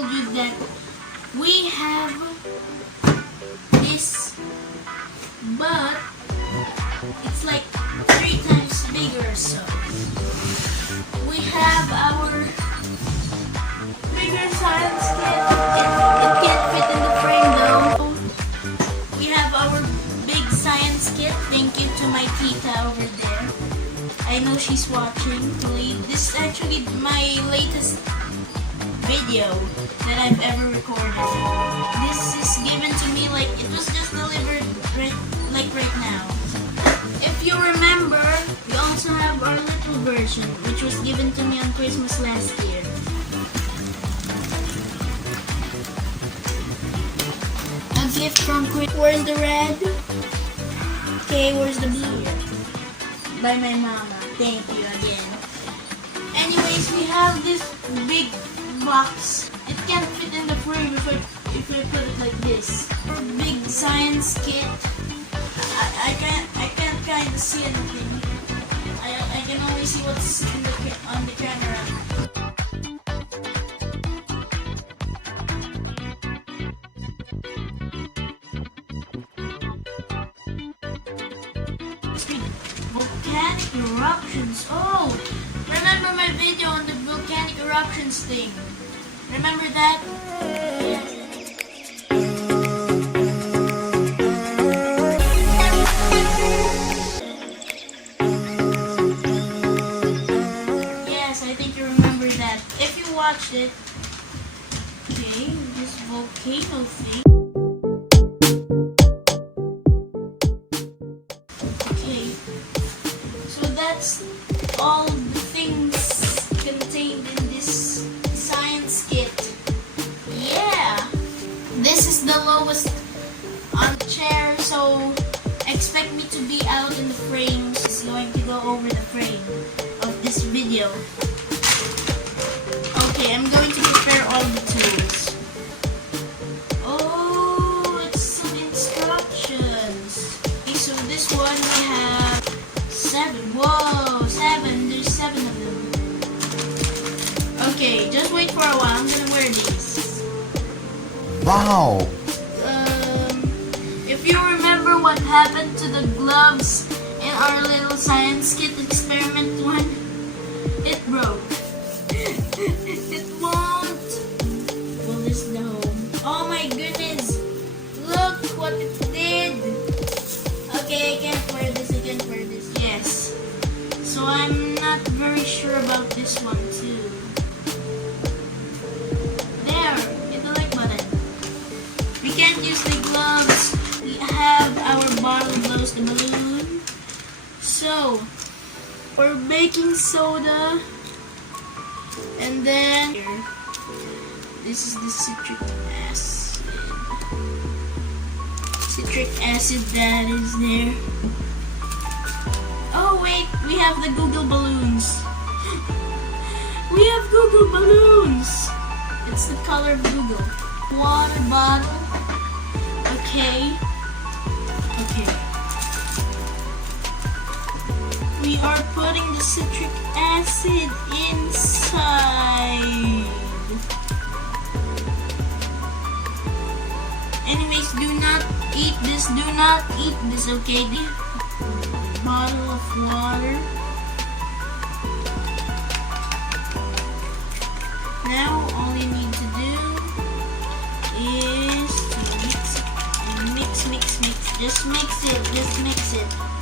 told you that we have this, but it's like 3 times bigger. So we have our bigger science kit. It can't fit in the frame though. We have our big science kit. Thank you to my tita over there. I know she's watching. This is actually my latest video that I've ever recorded. This is given to me like it was just delivered right now. If you remember, we also have our little version, which was given to me on Christmas last year. A gift from Christmas. Where's the red? Okay, where's the blue? By my mama. Thank you again. Anyways, we have this big box. It can't fit in the frame if I put it like this. Big science kit. I can't kind of see anything. I can only see what's on the camera. Volcanic eruptions. Oh, remember my video on the volcanic eruptions thing? Remember that? Yes, I think you remember that. If you watched it, okay, this volcano thing. That's all the things contained in this science kit. Yeah! This is the lowest on the chair, so expect me to be out in the frame. It's going to go over the frame of this video. Okay, I'm going to prepare all the tools. Oh, it's some instructions. Okay, so this one we have 7. Whoa, 7. There's 7 of them. Okay, just wait for a while. I'm gonna wear these. Wow. If you remember what happened to the gloves in our little science kit experiment one, it broke. It won't. Well, this is the home. Oh my goodness. Look what it did. Okay, I can't wear this. I can't wear this. Yes. So I'm not very sure about this one too. There, hit the like button. We can't use the gloves. We have our bottle blows the balloon. So, for baking soda, and then here, this is the citric acid. Citric acid that is there. Oh wait, we have the Google balloons. We have Google balloons. It's the color of Google. Water bottle. Okay. Okay. We are putting the citric acid inside. Anyways, do not eat this. Do not eat this, okay? Bottle of water. Now all you need to do is to mix. Just mix it.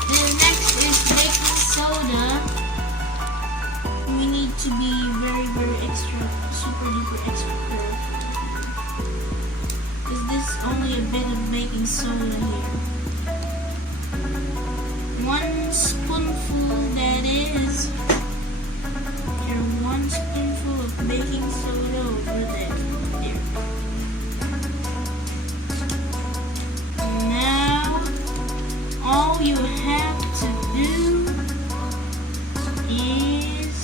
The next is baking soda. We need to be very extra, super duper extra careful. Because this is only a bit of baking soda here. 1 spoonful, that is. Here, 1 spoonful of baking soda over there. Now, all you have to do is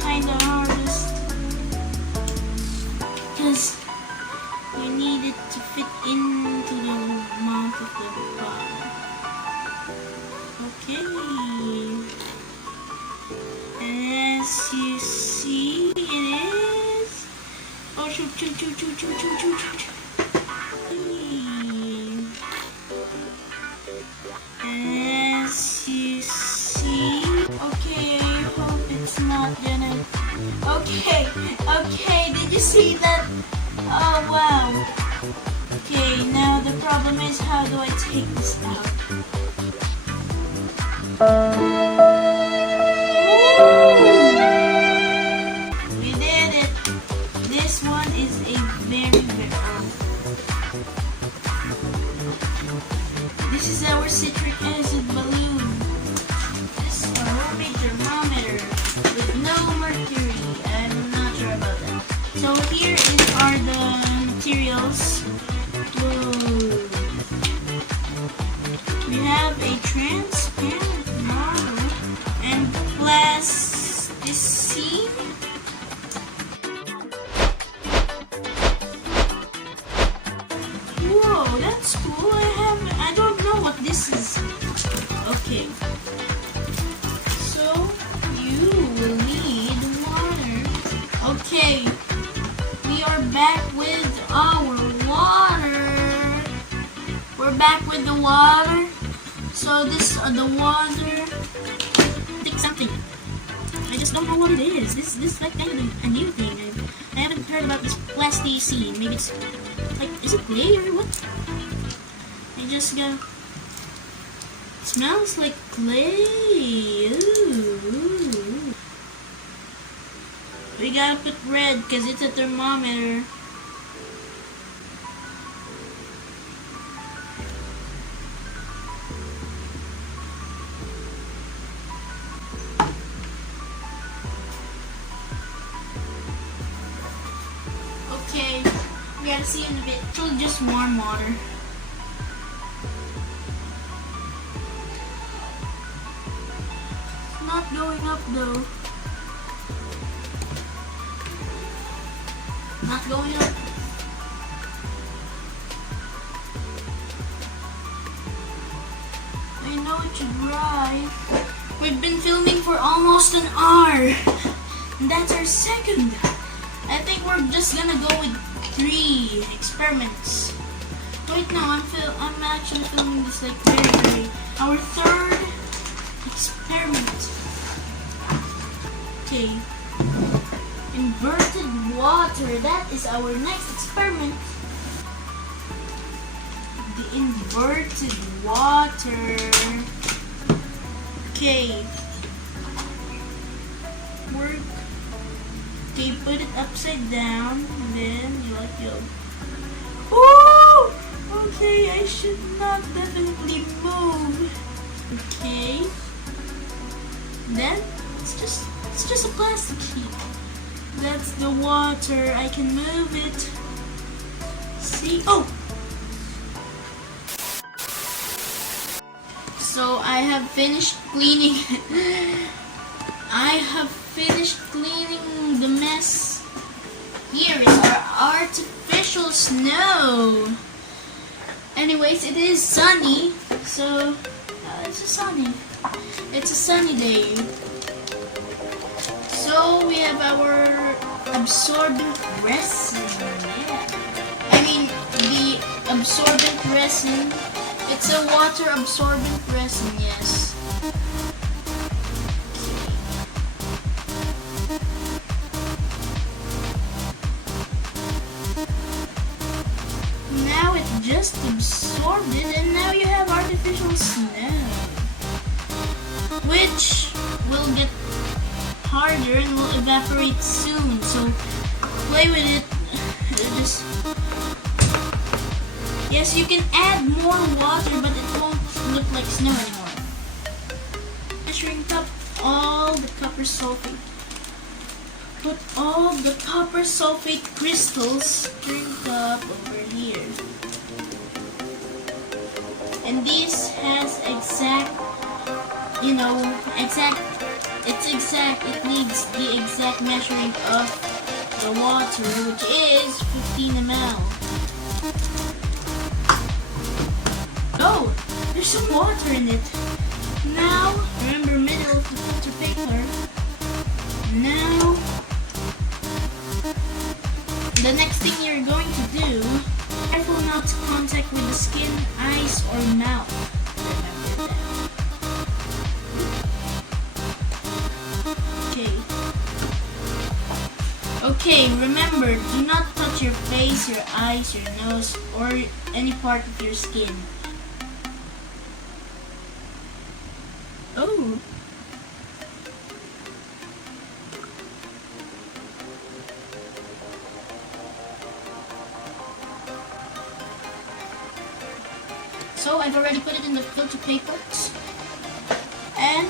kind of hardest, because you need it to fit into the mouth Choo, choo, choo, choo, choo, choo, choo, choo. As you see, okay, hope it's not gonna. Okay, okay, did you see that? Oh wow. Okay, now the problem is how do I take this out? We did it. This one is a very old. This is our citric acid balloon. This is our homemade thermometer with no mercury. I'm not sure about that. So here are the materials. Whoa. We have a transparent model and plasticine. Whoa, that's cool. I don't know what this is. Okay. So you will need water. Okay. We are back with our water. We're back with the water. So this the water. Think something. I just don't know what it is. This is like kind of a new thing. I haven't heard about this plasticine. Maybe it's like, is it clay or what? I just go. It smells like clay. Ooh. We gotta put red because it's a thermometer. Okay, we gotta see in a bit. It's just warm water. It's not going up though. Not going up. I know it should dry. We've been filming for almost an hour. And that's our second. I think we're just gonna go with 3 experiments. Wait, no, I'm actually filming this like very. Our third experiment. Okay. Inverted water. That is our next experiment. The inverted water. Okay. Work. Okay, put it upside down, and then you Ooh! Okay, I should not definitely move. Okay. Then it's just a plastic sheet. That's the water. I can move it. See? Oh! So I have finished cleaning. I have finished cleaning the mess. Here is our artificial snow. Anyways, it is sunny, so it's a sunny day. So we have our absorbent resin. Yeah. I mean the absorbent resin. It's a water absorbent resin, yes. Now it just absorbed it, and now you have artificial snow, which will get harder and will evaporate soon. So play with it. Just yes, you can add more water, but it won't look like snow anymore. Measuring cup, all the copper sulfate. Put all the copper sulfate crystals drink up over here. And this has exact, it needs the exact measuring of the water, which is 15 ml. Oh, there's some water in it. Now, remember middle of the filter paper. Now, the next thing you're going to do, careful not to contact with the skin, eyes, or mouth. Remember that. Okay, remember, do not touch your face, your eyes, your nose, or any part of your skin. Oh. So I've already put it in the filter papers. And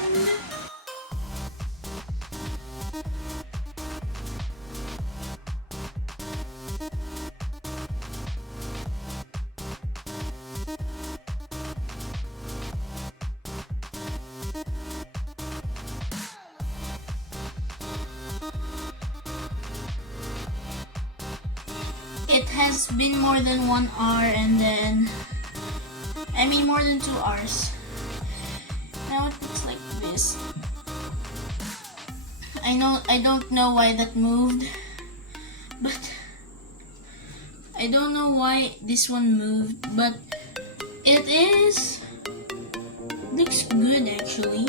it has been more than 1 hour, and then more than 2 hours. Now it looks like this. I don't know why that moved, but I don't know why this one moved, but it looks good actually.